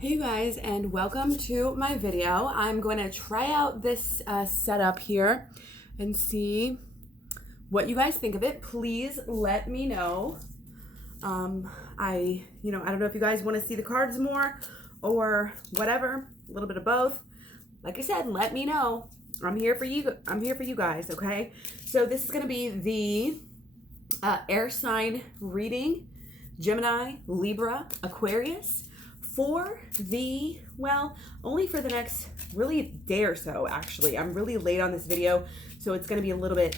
Hey you guys, and welcome to my video. I'm going to try out this setup here and see what you guys think of it. Please let me know. I don't know if you guys want to see the cards more or whatever, a little bit of both. Like I said, let me know. I'm here for you. I'm here for you guys, okay? So this is going to be the air sign reading, Gemini, Libra, Aquarius. For the, only for the next really day or so, actually. I'm really late on this video, so it's going to be a little bit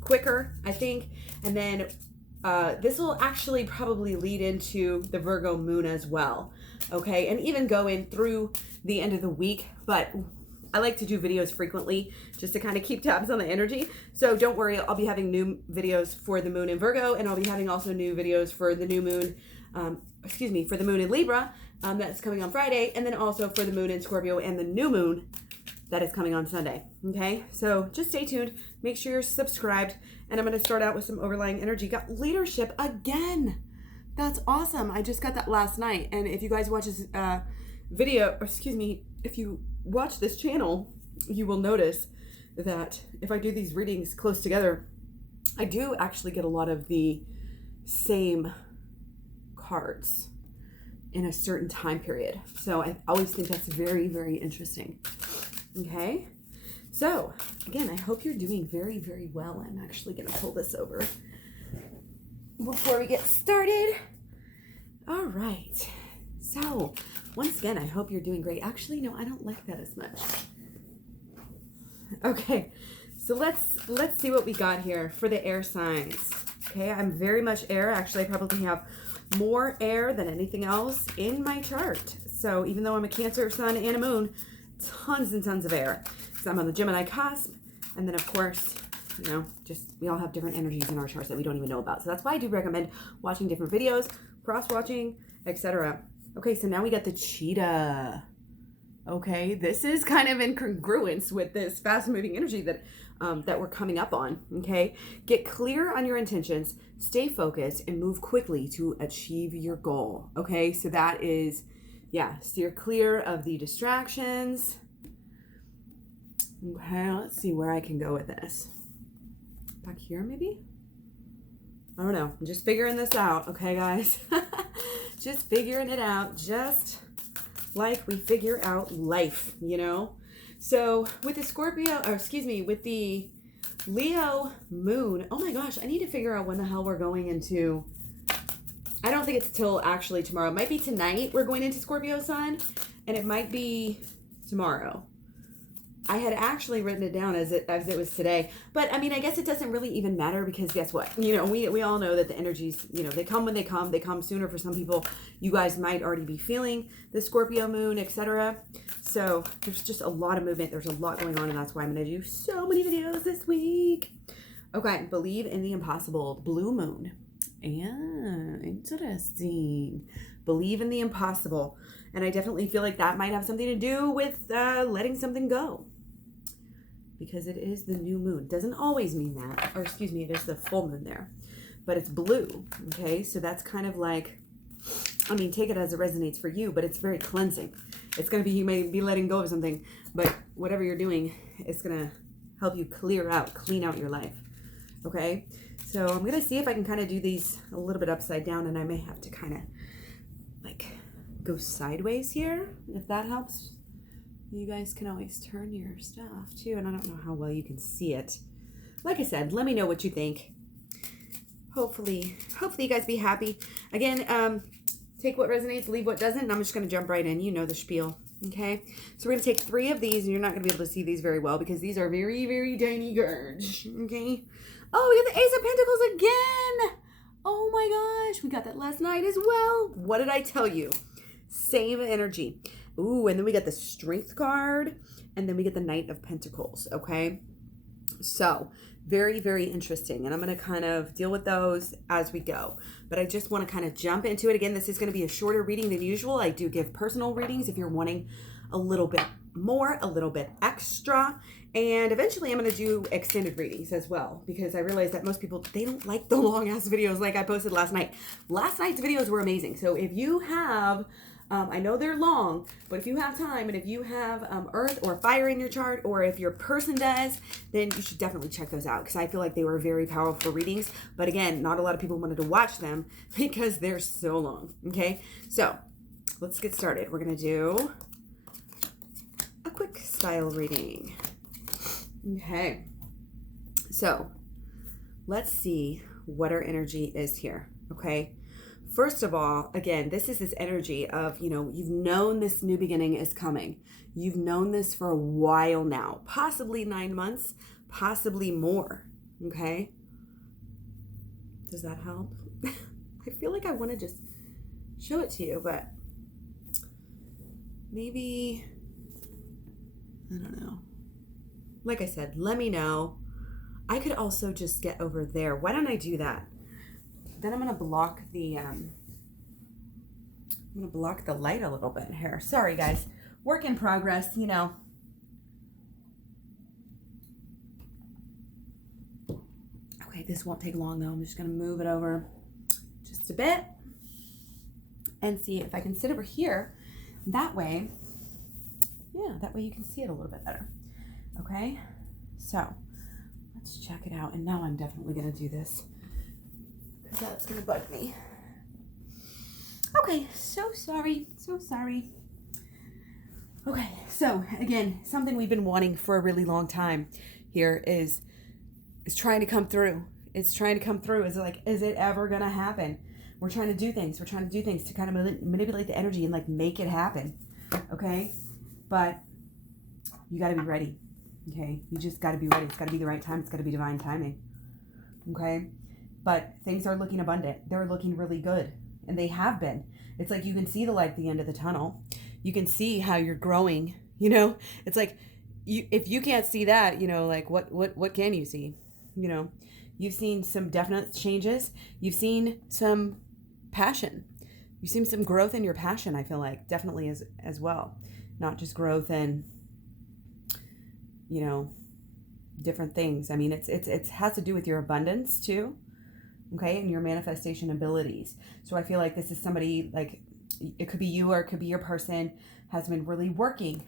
quicker, I think. And then this will actually probably lead into the Virgo moon as well, okay? And even go in through the end of the week, but I like to do videos frequently just to kind of keep tabs on the energy. So don't worry, I'll be having new videos for the moon in Virgo, and I'll be having also new videos for the new moon, for the moon in Libra. That's coming on Friday, and then also for the moon in Scorpio and the new moon that is coming on Sunday. Okay, so just stay tuned. Make sure you're subscribed, and I'm going to start out with some overlying energy. Got leadership again. That's awesome. I just got that last night, and if you guys watch this if you watch this channel, you will notice that if I do these readings close together, I do actually get a lot of the same cards in a certain time period. So I always think that's very, very interesting. Okay. So again, I hope you're doing very, very well. I'm actually going to pull this over before we get started. All right. So once again, I hope you're doing great. Actually, no, I don't like that as much. Okay. So let's see what we got here for the air signs. Okay. I'm very much air. Actually, I probably have more air than anything else in my chart. So even though I'm a Cancer sun and a moon, tons and tons of air. So I'm on the Gemini cusp, and then of course, we all have different energies in our charts that we don't even know about. So that's why I do recommend watching different videos, cross-watching, etc. Okay, so now we got the cheetah. Okay, this is kind of in congruence with this fast-moving energy that we're coming up on, okay? Get clear on your intentions, stay focused, and move quickly to achieve your goal, okay? So that is, steer clear of the distractions. Okay, let's see where I can go with this. Back here, maybe? I don't know. I'm just figuring this out, okay, guys? Just figuring it out, just like we figure out life, So with the with the Leo moon, oh my gosh, I need to figure out when the hell we're going into. I don't think it's till actually tomorrow. It might be tonight we're going into Scorpio sun, and it might be tomorrow. I had actually written it down as it was today. But I mean, I guess it doesn't really even matter, because guess what? We all know that the energies, they come when they come. They come sooner for some people. You guys might already be feeling the Scorpio moon, etc. So there's just a lot of movement. There's a lot going on, and that's why I'm going to do so many videos this week. Okay, believe in the impossible. Blue moon. Yeah, interesting. Believe in the impossible. And I definitely feel like that might have something to do with letting something go, because it is the new moon. Doesn't always mean that, or it is the full moon there, but it's blue, okay? So that's kind of like, take it as it resonates for you, but it's very cleansing. It's going to be, you may be letting go of something, but whatever you're doing, it's going to help you clean out your life, okay? So I'm going to see if I can kind of do these a little bit upside down, and I may have to kind of go sideways here, if that helps. You guys can always turn your stuff too, and I don't know how well you can see it. Like I said, let me know what you think. Hopefully you guys be happy. Again, take what resonates, leave what doesn't, and I'm just going to jump right in. You know the spiel, okay? So we're going to take 3 of these, and you're not going to be able to see these very well because these are very, very tiny cards, okay? Oh, we got the Ace of Pentacles again! Oh my gosh, we got that last night as well. What did I tell you? Same energy. Ooh, and then we get the Strength card, and then we get the Knight of Pentacles, okay? So, very, very interesting, and I'm going to kind of deal with those as we go. But I just want to kind of jump into it. Again, this is going to be a shorter reading than usual. I do give personal readings if you're wanting a little bit more, a little bit extra, and eventually I'm going to do extended readings as well, because I realize that most people, they don't like the long ass videos like I posted last night. Last night's videos were amazing. So if you have I know they're long, but if you have time and if you have earth or fire in your chart, or if your person does, then you should definitely check those out, because I feel like they were very powerful readings. But again, not a lot of people wanted to watch them because they're so long. Okay, so let's get started. We're going to do a quick style reading. Okay, so let's see what our energy is here. Okay, first of all, again, this is this energy of, you've known this new beginning is coming. You've known this for a while now, possibly 9 months, possibly more. Okay, does that help? I feel like I want to just show it to you, but maybe, I don't know. Like I said, let me know. I could also just get over there. Why don't I do that? Then I'm gonna block the light a little bit here. Sorry guys, work in progress, Okay, this won't take long though. I'm just gonna move it over just a bit and see if I can sit over here. That way, that way you can see it a little bit better. Okay, so let's check it out. And now I'm definitely gonna do this, because that's gonna bug me. Okay, so sorry. Okay, so again, something we've been wanting for a really long time here is trying to come through. It's trying to come through. Is like, is it ever gonna happen? We're trying to do things. We're trying to do things to kind of manipulate the energy and like make it happen. Okay, but you got to be ready. Okay, you just got to be ready. It's got to be the right time. It's got to be divine timing. Okay, but things are looking abundant. They're looking really good, and they have been. It's like you can see the light at the end of the tunnel. You can see how you're growing. It's like if you can't see that, like what can you see? You've seen some definite changes. You've seen some passion. You've seen some growth in your passion. I feel like definitely as well, not just growth and different things. I mean, it has to do with your abundance too, okay, and your manifestation abilities. So I feel like this is somebody, like, it could be you or it could be your person has been really working,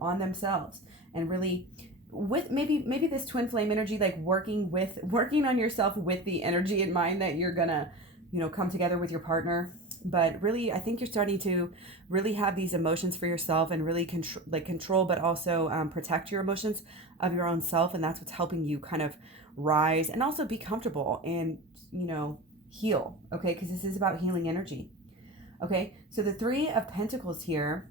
on themselves, and really with maybe this twin flame energy, like working on yourself with the energy in mind that you're gonna, come together with your partner. But really, I think you're starting to really have these emotions for yourself and really control, but also protect your emotions of your own self. And that's what's helping you kind of rise and also be comfortable and, heal. Okay, because this is about healing energy. Okay, so the 3 of Pentacles here,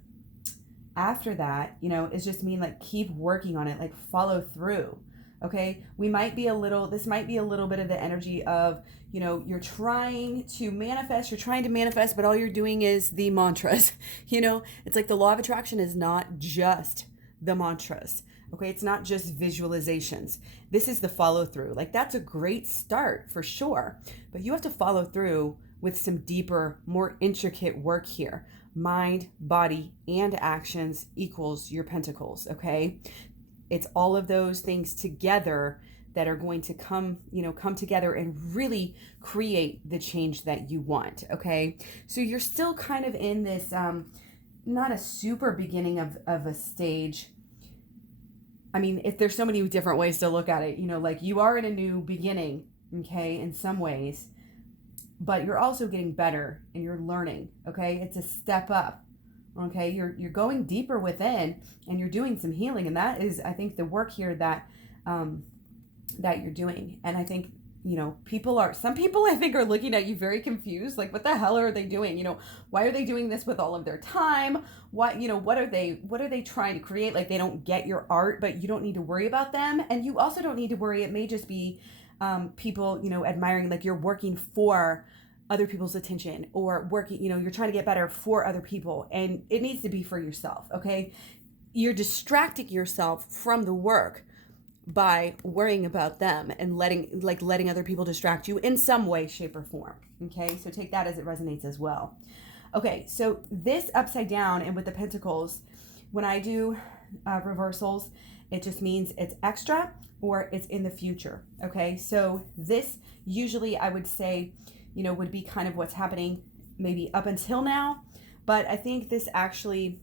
after that, is just mean like keep working on it, like follow through. Okay, this might be a little bit of the energy of, you're trying to manifest, but all you're doing is the mantras. It's like the law of attraction is not just the mantras. Okay, it's not just visualizations. This is the follow through. Like, that's a great start for sure, but you have to follow through with some deeper, more intricate work here. Mind, body, and actions equals your pentacles. Okay, it's all of those things together that are going to come together and really create the change that you want. Okay, so you're still kind of in this not a super beginning of a stage. I mean, if there's so many different ways to look at it, like you are in a new beginning, okay, in some ways, but you're also getting better and you're learning. Okay, it's a step up. Okay, you're going deeper within and you're doing some healing, and that is, I think, the work here that that you're doing. And I think, some people I think are looking at you very confused, like, what the hell are they doing? Why are they doing this with all of their time? What are they trying to create? Like, they don't get your art, but you don't need to worry about them. And you also don't need to worry. It may just be people, admiring, like, you're working for other people's attention, or working, you're trying to get better for other people, and it needs to be for yourself. Okay, you're distracting yourself from the work by worrying about them and letting other people distract you in some way, shape, or form. Okay, so take that as it resonates as well. Okay, so this upside down and with the pentacles, when I do reversals, it just means it's extra or it's in the future. Okay, so this usually, I would say, would be kind of what's happening maybe up until now, But I think this actually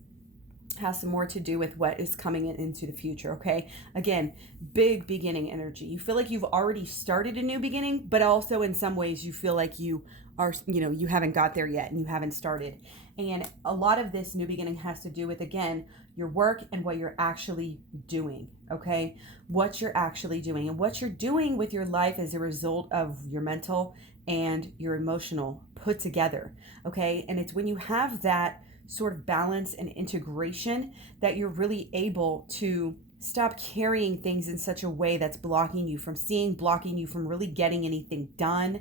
has some more to do with what is coming into the future, okay? Again, big beginning energy. You feel like you've already started a new beginning, but also in some ways you feel like you are, you haven't got there yet and you haven't started. And a lot of this new beginning has to do with, again, your work and what you're actually doing, okay? What you're actually doing and what you're doing with your life as a result of your mental and your emotional put together, okay? And it's when you have that sort of balance and integration that you're really able to stop carrying things in such a way that's blocking you from seeing, blocking you from really getting anything done.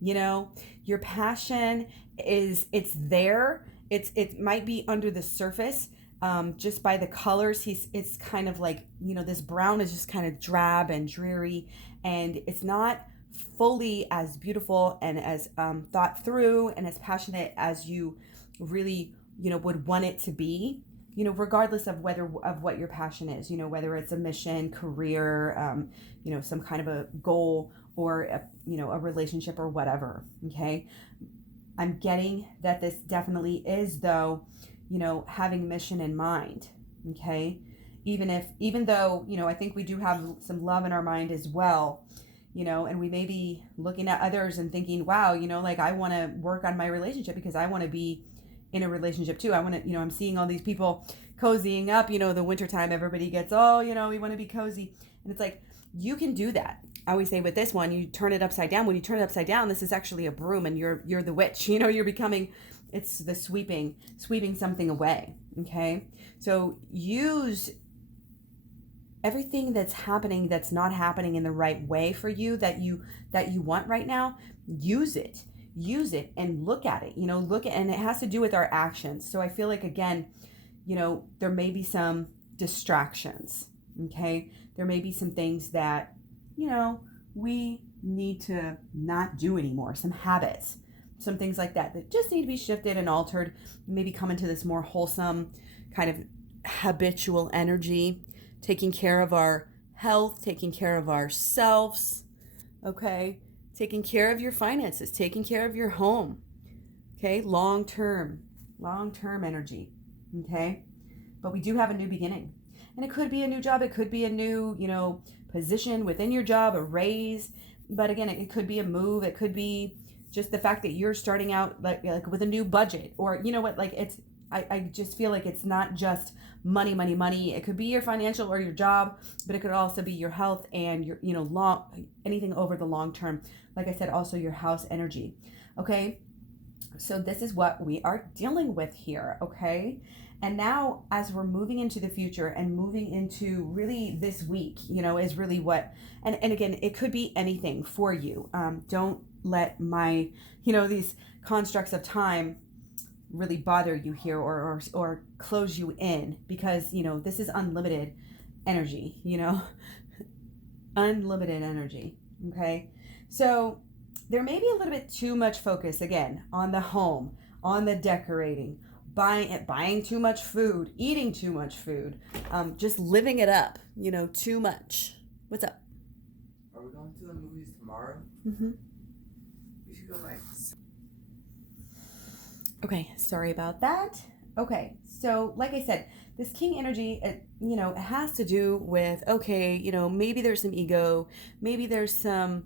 Your passion it's there. It might be under the surface, just by the colors. It's kind of like, this brown is just kind of drab and dreary, and it's not fully as beautiful and as thought through and as passionate as you really would want it to be, regardless of what your passion is, whether it's a mission, career, some kind of a goal, or a relationship or whatever. Okay. I'm getting that this definitely is, though, having mission in mind. Okay. Even though, I think we do have some love in our mind as well, and we may be looking at others and thinking, wow, like I want to work on my relationship because I want to be in a relationship too. I want to, I'm seeing all these people cozying up, the wintertime, everybody gets, we want to be cozy. And it's like, you can do that. I always say with this one, you turn it upside down. When you turn it upside down, this is actually a broom and you're the witch, you're becoming, it's the sweeping something away. Okay. So use everything that's happening, that's not happening in the right way for you, that you want right now. Use it and look at it, and it has to do with our actions. So I feel like, again, there may be some distractions. Okay. There may be some things that, we need to not do anymore. Some habits, some things like that just need to be shifted and altered, maybe come into this more wholesome kind of habitual energy, taking care of our health, taking care of ourselves. Okay. Taking care of your finances, taking care of your home. Okay. Long-term energy. Okay. But we do have a new beginning, and it could be a new job. It could be a new, position within your job, a raise. But again, it could be a move. It could be just the fact that you're starting out like with a new budget, or I just feel like it's not just money. It could be your financial or your job, but it could also be your health and your, anything over the long term. Like I said, also your house energy. Okay. So this is what we are dealing with here. Okay. And now as we're moving into the future and moving into really this week, is really what, and again, it could be anything for you. Don't let my, these constructs of time really bother you here or close you in, because, this is unlimited energy, unlimited energy. Okay. So there may be a little bit too much focus, again, on the home, on the decorating, buying too much food, eating too much food, just living it up, too much. What's up? Are we going to the movies tomorrow? Mm-hmm. We should go Okay, sorry about that. Okay, so like I said, this king energy, it has to do with, maybe there's some ego, maybe there's some,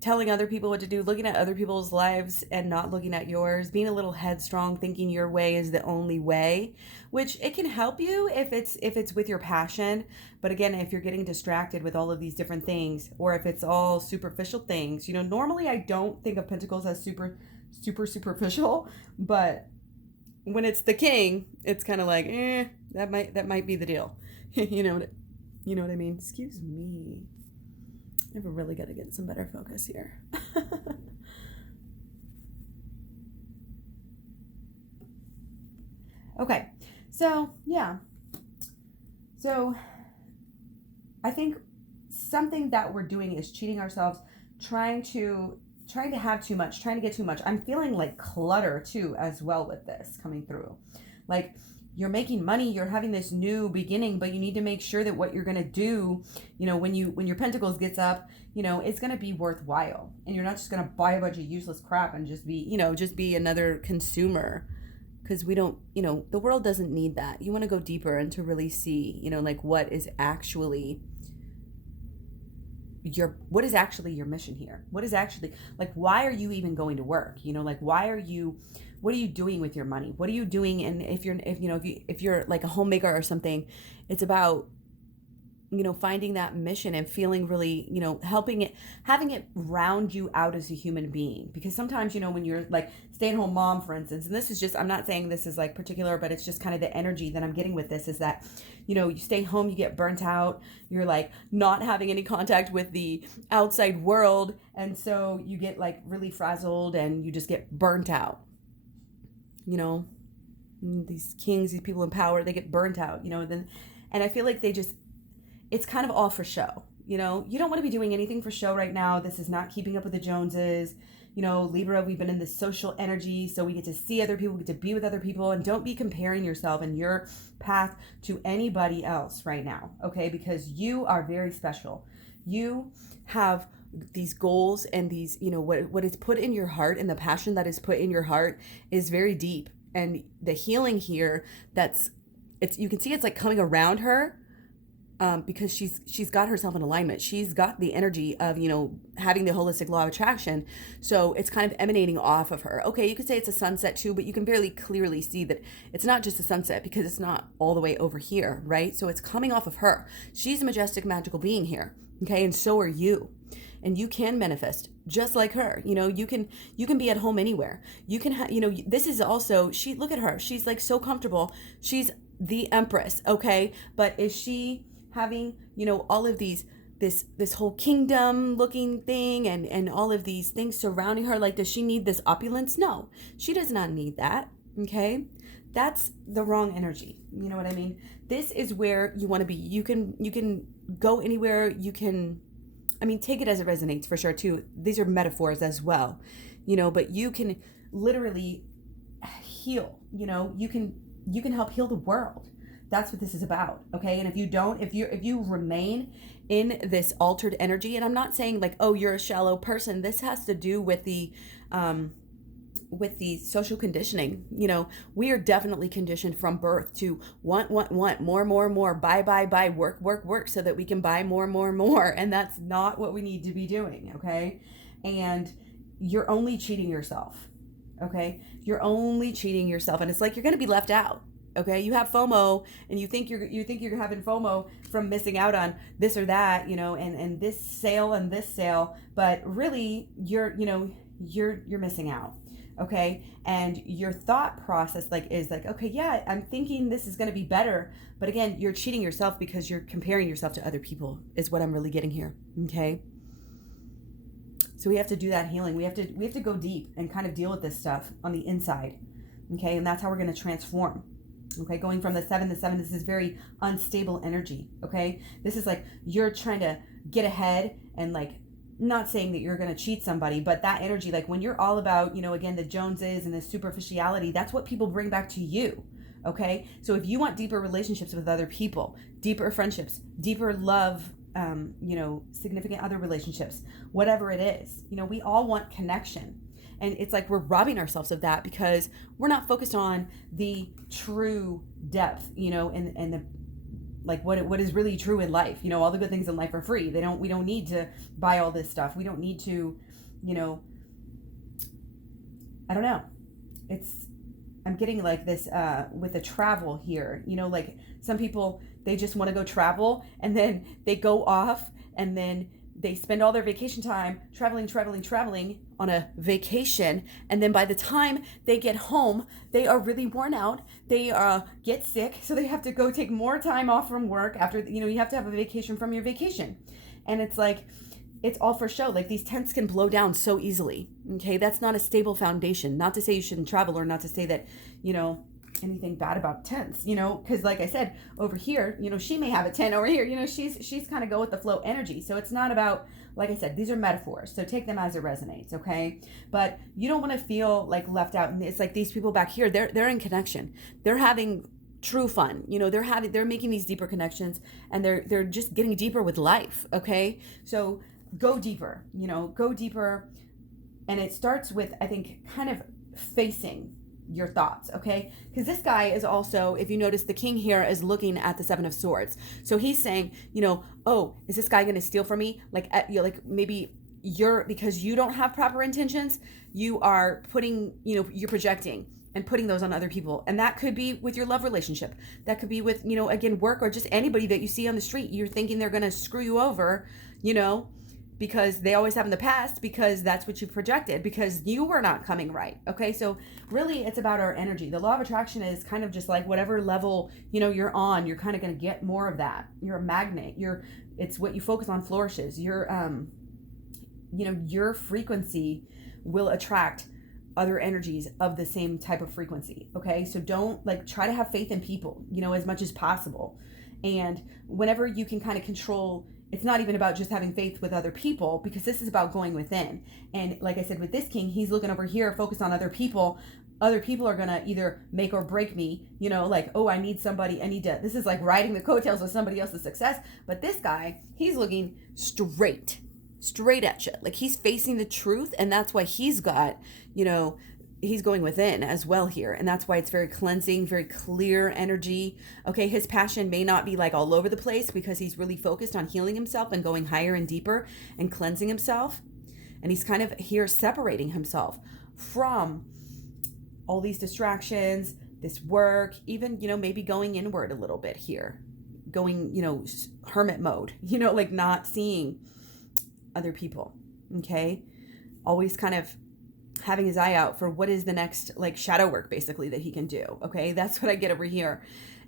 telling other people what to do, looking at other people's lives and not looking at yours, being a little headstrong, thinking your way is the only way, which it can help you if it's with your passion. But again, if you're getting distracted with all of these different things, or if it's all superficial things, normally I don't think of Pentacles as super superficial, but when it's the king, it's kind of like, that might be the deal. you know what I mean? Excuse me. Never really got to get some better focus here. Okay, so yeah. So I think something that we're doing is cheating ourselves, trying to have too much, trying to get too much. I'm feeling like clutter too as well with this coming through. Like, you're making money, you're having this new beginning, but you need to make sure that what you're going to do, when your Pentacles gets up, it's going to be worthwhile. And you're not just going to buy a bunch of useless crap and just be another consumer. because we don't, the world doesn't need that. You want to go deeper and to really see, like what is actually your mission here? What is actually, like, why are you even going to work? Like, what are you doing with your money? What are you doing? And if you're like a homemaker or something, it's about, finding that mission and feeling really, having it round you out as a human being. Because sometimes, when you're like stay-at-home mom, for instance, and this is just, I'm not saying this is like particular, but it's just kind of the energy that I'm getting with this, is that, you stay home, you get burnt out, you're like not having any contact with the outside world. And so you get like really frazzled and you just get burnt out. These kings, these people in power, they get burnt out, and I feel like it's kind of all for show. You don't want to be doing anything for show right now. This is not keeping up with the Joneses. Libra, we've been in this social energy, so we get to see other people, we get to be with other people, and don't be comparing yourself and your path to anybody else right now, okay? Because you are very special. You have these goals and these, what is put in your heart, and the passion that is put in your heart is very deep. And the healing here, you can see it's like coming around her, because she's got herself in alignment. She's got the energy of, having the holistic law of attraction. So it's kind of emanating off of her. Okay, you could say it's a sunset too, but you can barely clearly see that it's not just a sunset because it's not all the way over here, right? So it's coming off of her. She's a majestic, magical being here. Okay, and so are you. And you can manifest just like her. You can be at home anywhere. You can this is also, look at her. She's like so comfortable. She's the empress, okay? But is she having, all of this whole kingdom looking thing and all of these things surrounding her? Like, does she need this opulence? No, she does not need that. Okay. That's the wrong energy. You know what I mean? This is where you want to be. You can go anywhere. You can, take it as it resonates for sure too. These are metaphors as well, but you can literally heal, you can help heal the world. That's what this is about, okay? And if you remain in this altered energy, and I'm not saying like, oh, you're a shallow person. This has to do with the social conditioning. We are definitely conditioned from birth to want, more, buy, work, so that we can buy more. And that's not what we need to be doing, okay? And you're only cheating yourself, okay? You're only cheating yourself, and it's like you're going to be left out. Okay, you have FOMO, and you think you're having FOMO from missing out on this or that, and this sale and this sale, but really you're missing out. Okay, and your thought process is like, okay, yeah, I'm thinking this is going to be better, but again, you're cheating yourself because you're comparing yourself to other people. Is what I'm really getting here. Okay, so we have to do that healing. We have to go deep and kind of deal with this stuff on the inside. Okay, and that's how we're going to transform. Okay, going from the seven, this is very unstable energy. Okay, this is like you're trying to get ahead, and like, not saying that you're going to cheat somebody, but that energy, like when you're all about, again, the Joneses and the superficiality, that's what people bring back to you. Okay, so if you want deeper relationships with other people, deeper friendships, deeper love, significant other relationships, whatever it is, we all want connection. And it's like we're robbing ourselves of that because we're not focused on the true depth, and the, like what is really true in life. All the good things in life are free. We don't need to buy all this stuff. We don't need to, I don't know. I'm getting like this with the travel here, like some people, they just want to go travel, and then they go off, and then they spend all their vacation time traveling on a vacation. And then by the time they get home, they are really worn out. They get sick. So they have to go take more time off from work after, you have to have a vacation from your vacation. And it's like, it's all for show. Like these tents can blow down so easily. Okay. That's not a stable foundation. Not to say you shouldn't travel, or not to say that, anything bad about tents, because like I said, over here, she may have a tent over here, she's kind of go with the flow energy. So it's not about, like I said, these are metaphors, so take them as it resonates. Okay, but you don't want to feel like left out. And it's like these people back here, they're in connection, they're having true fun, they're making these deeper connections, and they're just getting deeper with life. Okay, so go deeper, and it starts with, I think, kind of facing your thoughts, okay? Because this guy is also, if you notice, the king here is looking at the Seven of Swords. So he's saying, oh, is this guy going to steal from me? Like, maybe because you don't have proper intentions, you are putting, you're projecting and putting those on other people. And that could be with your love relationship. That could be with, again, work, or just anybody that you see on the street. You're thinking they're going to screw you over, because they always have in the past, because that's what you projected, because you were not coming right. Okay. So really it's about our energy. The law of attraction is kind of just like whatever level, you're on, you're kind of going to get more of that. You're a magnet. It's what you focus on flourishes. Your frequency will attract other energies of the same type of frequency. Okay. So don't try to have faith in people, as much as possible. And whenever you can kind of control, it's not even about just having faith with other people, because this is about going within. And like I said, with this king, he's looking over here, focused on other people. Other people are going to either make or break me, oh, I need somebody, this is like riding the coattails of somebody else's success. But this guy, he's looking straight at you. Like, he's facing the truth. And that's why he's got, he's going within as well here. And that's why it's very cleansing, very clear energy. Okay. His passion may not be all over the place, because he's really focused on healing himself and going higher and deeper and cleansing himself. And he's kind of here separating himself from all these distractions, this work, even, maybe going inward a little bit here, going, hermit mode, not seeing other people. Okay. Always kind of having his eye out for what is the next shadow work basically that he can do. Okay. That's what I get over here.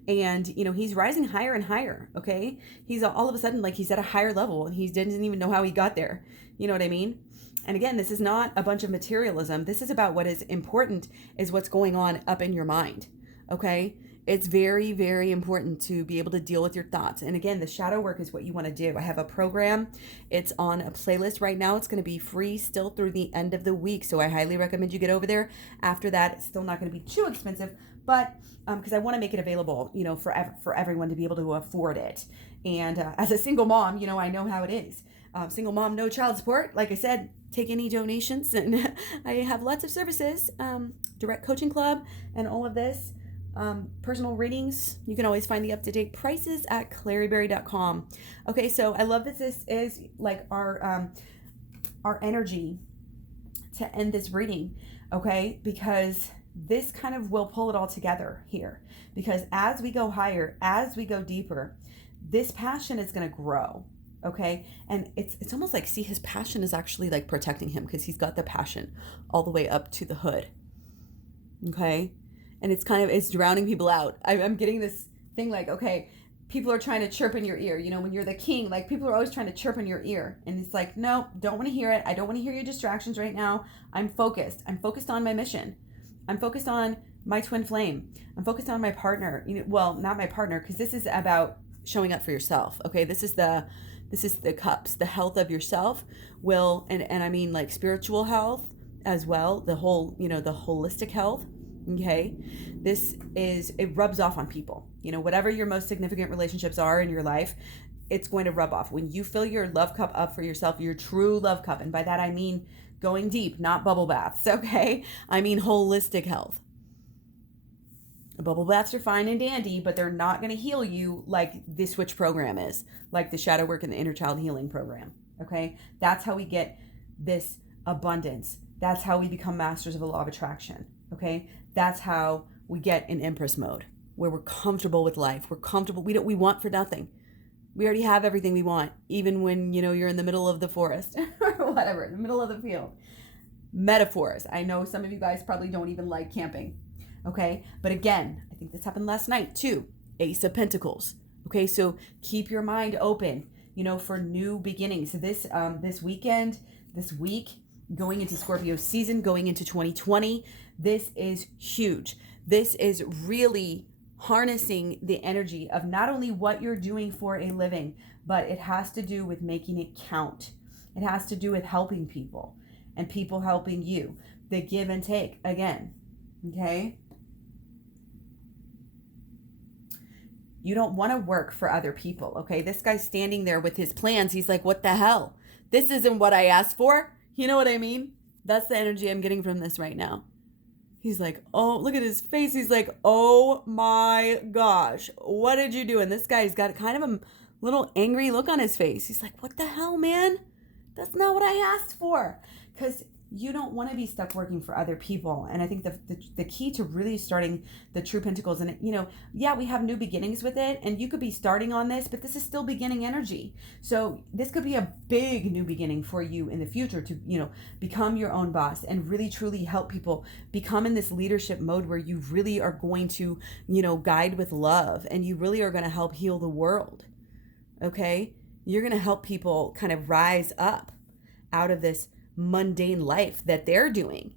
And, he's rising higher and higher. Okay. He's all of a sudden, he's at a higher level, and he didn't even know how he got there. You know what I mean? And again, this is not a bunch of materialism. This is about what is important, is what's going on up in your mind. Okay. It's very, very important to be able to deal with your thoughts. And again, the shadow work is what you want to do. I have a program. It's on a playlist right now. It's going to be free still through the end of the week. So I highly recommend you get over there. After that, it's still not going to be too expensive, but because I want to make it available, for everyone to be able to afford it. And as a single mom, I know how it is. Single mom, no child support. Like I said, take any donations, and I have lots of services, direct coaching club, and all of this. Personal readings. You can always find the up-to-date prices at KlaireeBerry.com. Okay, so I love that this is our energy to end this reading, okay? Because this kind of will pull it all together here. Because as we go higher, as we go deeper, this passion is going to grow, okay? And it's almost like, see, his passion is actually protecting him, because he's got the passion all the way up to the hood, okay? And it's drowning people out. I'm getting this thing okay, people are trying to chirp in your ear. When you're the king, people are always trying to chirp in your ear. And it's no, don't want to hear it. I don't want to hear your distractions right now. I'm focused. I'm focused on my mission. I'm focused on my twin flame. I'm focused on my partner. Well, not my partner, because this is about showing up for yourself. Okay, this is the cups, the health of yourself will, and I mean spiritual health as well, the whole, the holistic health. Okay, it rubs off on people. Whatever your most significant relationships are in your life, it's going to rub off. When you fill your love cup up for yourself, your true love cup, and by that I mean going deep, not bubble baths, okay? I mean holistic health. Bubble baths are fine and dandy, but they're not going to heal you like the switch program is, like the shadow work and the inner child healing program, okay? That's how we get this abundance. That's how we become masters of the law of attraction, okay? That's how we get in Empress mode, where we're comfortable with life. We're comfortable. We want for nothing. We already have everything we want, even when, you're in the middle of the forest or whatever, in the middle of the field. Metaphors. I know some of you guys probably don't even like camping, okay? But again, I think this happened last night too. Ace of Pentacles, okay? So keep your mind open, for new beginnings. So this weekend, this week, going into Scorpio season, going into 2020, this is huge. This is really harnessing the energy of not only what you're doing for a living, but it has to do with making it count. It has to do with helping people and people helping you. The give and take again, okay? You don't want to work for other people, okay? This guy's standing there with his plans. He's like, what the hell? This isn't what I asked for. You know what I mean? That's the energy I'm getting from this right now. He's like, oh, look at his face. He's like, oh my gosh, what did you do? And this guy's got kind of a little angry look on his face. He's like, what the hell, man? That's not what I asked for. Because you don't want to be stuck working for other people. And I think the key to really starting the True Pentacles, and yeah, we have new beginnings with it, and you could be starting on this, but this is still beginning energy. So this could be a big new beginning for you in the future to, become your own boss and really truly help people become in this leadership mode where you really are going to, guide with love, and you really are going to help heal the world. Okay? You're going to help people kind of rise up out of this mundane life that they're doing.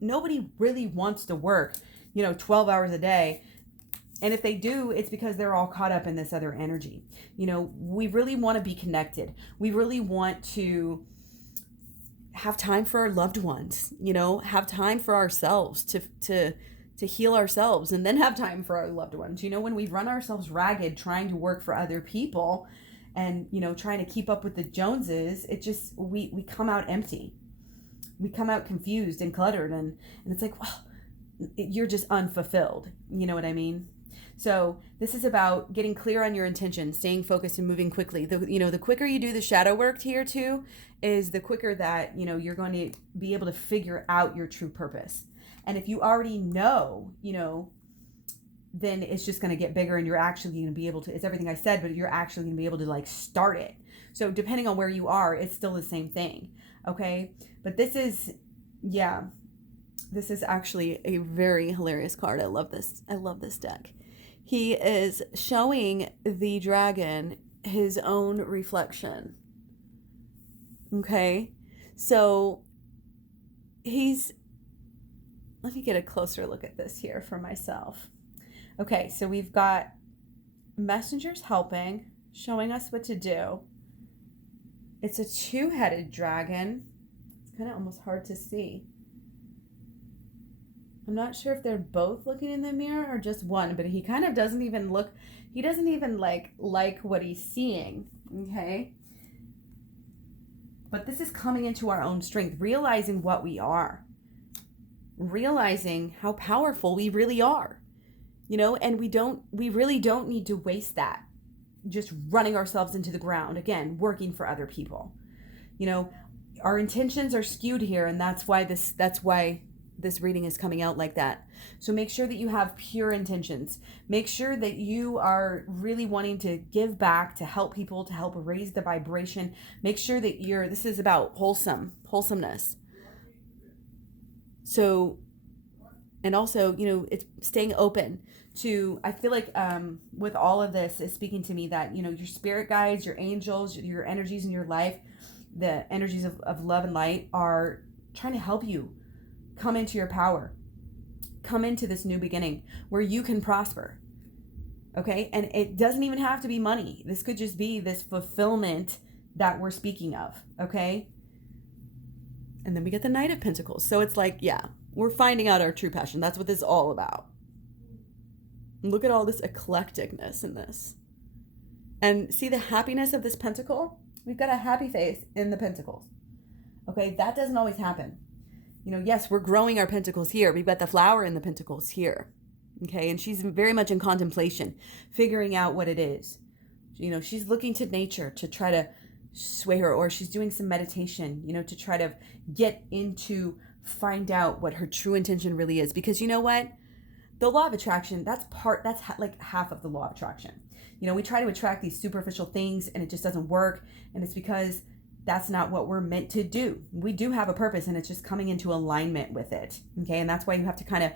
Nobody really wants to work, 12 hours a day. And if they do, it's because they're all caught up in this other energy. We really want to be connected. We really want to have time for our loved ones, have time for ourselves to heal ourselves, and then have time for our loved ones. When we run ourselves ragged trying to work for other people, and trying to keep up with the Joneses, it just we come out empty. We come out confused and cluttered, and it's like, well, you're just unfulfilled. You know what I mean? So this is about getting clear on your intention, staying focused, and moving quickly. The quicker you do the shadow work here too, is the quicker that you're going to be able to figure out your true purpose. And if you already know, then it's just going to get bigger, and you're actually going to be able to, it's everything I said, but you're actually going to be able to start it. So depending on where you are, it's still the same thing. Okay. But this is actually a very hilarious card. I love this. I love this deck. He is showing the dragon his own reflection. Okay. So let me get a closer look at this here for myself. Okay, so we've got messengers helping, showing us what to do. It's a two-headed dragon. It's kind of almost hard to see. I'm not sure if they're both looking in the mirror or just one, but he kind of doesn't even look, he doesn't even like what he's seeing, okay? But this is coming into our own strength, realizing what we are, realizing how powerful we really are. And we really don't need to waste that just running ourselves into the ground, again, working for other people. Our intentions are skewed here, and that's why this reading is coming out like that. So make sure that you have pure intentions. Make sure that you are really wanting to give back, to help people, to help raise the vibration. Make sure that this is about wholesomeness. So, and also, it's staying open to, I feel like with all of this is speaking to me that, your spirit guides, your angels, your energies in your life, the energies of love and light are trying to help you come into your power, come into this new beginning where you can prosper. Okay. And it doesn't even have to be money. This could just be this fulfillment that we're speaking of. Okay. And then we get the Knight of Pentacles. So it's like, yeah, we're finding out our true passion. That's what this is all about. Look at all this eclecticness in this. And see the happiness of this pentacle? We've got a happy face in the pentacles. Okay, that doesn't always happen. Yes, we're growing our pentacles here. We've got the flower in the pentacles here. Okay, and she's very much in contemplation, figuring out what it is. She's looking to nature to try to sway her, or she's doing some meditation, to try to get find out what her true intention really is. Because you know what? The law of attraction, that's like half of the law of attraction. We try to attract these superficial things and it just doesn't work. And it's because that's not what we're meant to do. We do have a purpose, and it's just coming into alignment with it. Okay. And that's why you have to kind of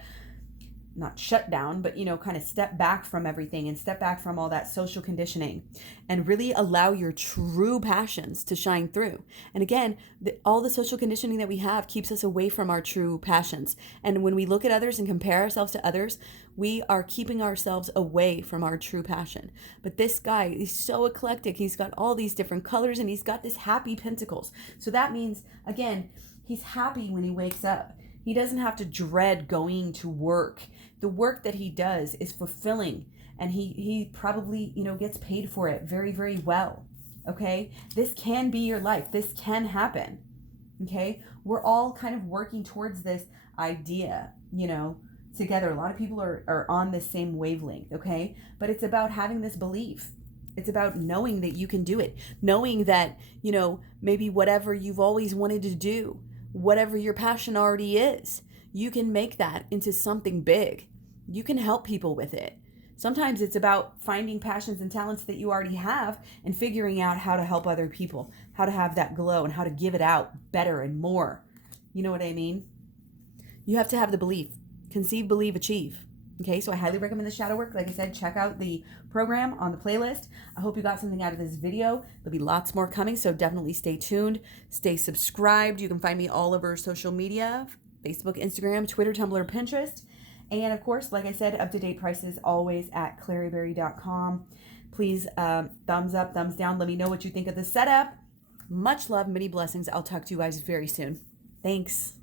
not shut down, but, kind of step back from everything and step back from all that social conditioning and really allow your true passions to shine through. And again, all the social conditioning that we have keeps us away from our true passions. And when we look at others and compare ourselves to others, we are keeping ourselves away from our true passion. But this guy is so eclectic. He's got all these different colors, and he's got this happy pentacles. So that means, again, he's happy when he wakes up. He doesn't have to dread going to work. The work that he does is fulfilling, and he probably, gets paid for it very, very well. Okay. This can be your life. This can happen. Okay. We're all kind of working towards this idea you know, together. A lot of people are on the same wavelength, okay? But it's about having this belief. It's about knowing that you can do it. Knowing that, you know, maybe whatever you've always wanted to do, whatever your passion already is, you can make that into something big. You can help people with it. Sometimes it's about finding passions and talents that you already have and figuring out how to help other people, how to have that glow and how to give it out better and more. You know what I mean? You have to have the belief. Conceive, believe, achieve. Okay, so I highly recommend the shadow work. Like I said, check out the program on the playlist. I hope you got something out of this video. There'll be lots more coming, so definitely stay tuned. Stay subscribed. You can find me all over social media, Facebook, Instagram, Twitter, Tumblr, Pinterest. And of course, like I said, up-to-date prices always at KlaireeBerry.com. Please, thumbs up, thumbs down. Let me know what you think of the setup. Much love, many blessings. I'll talk to you guys very soon. Thanks.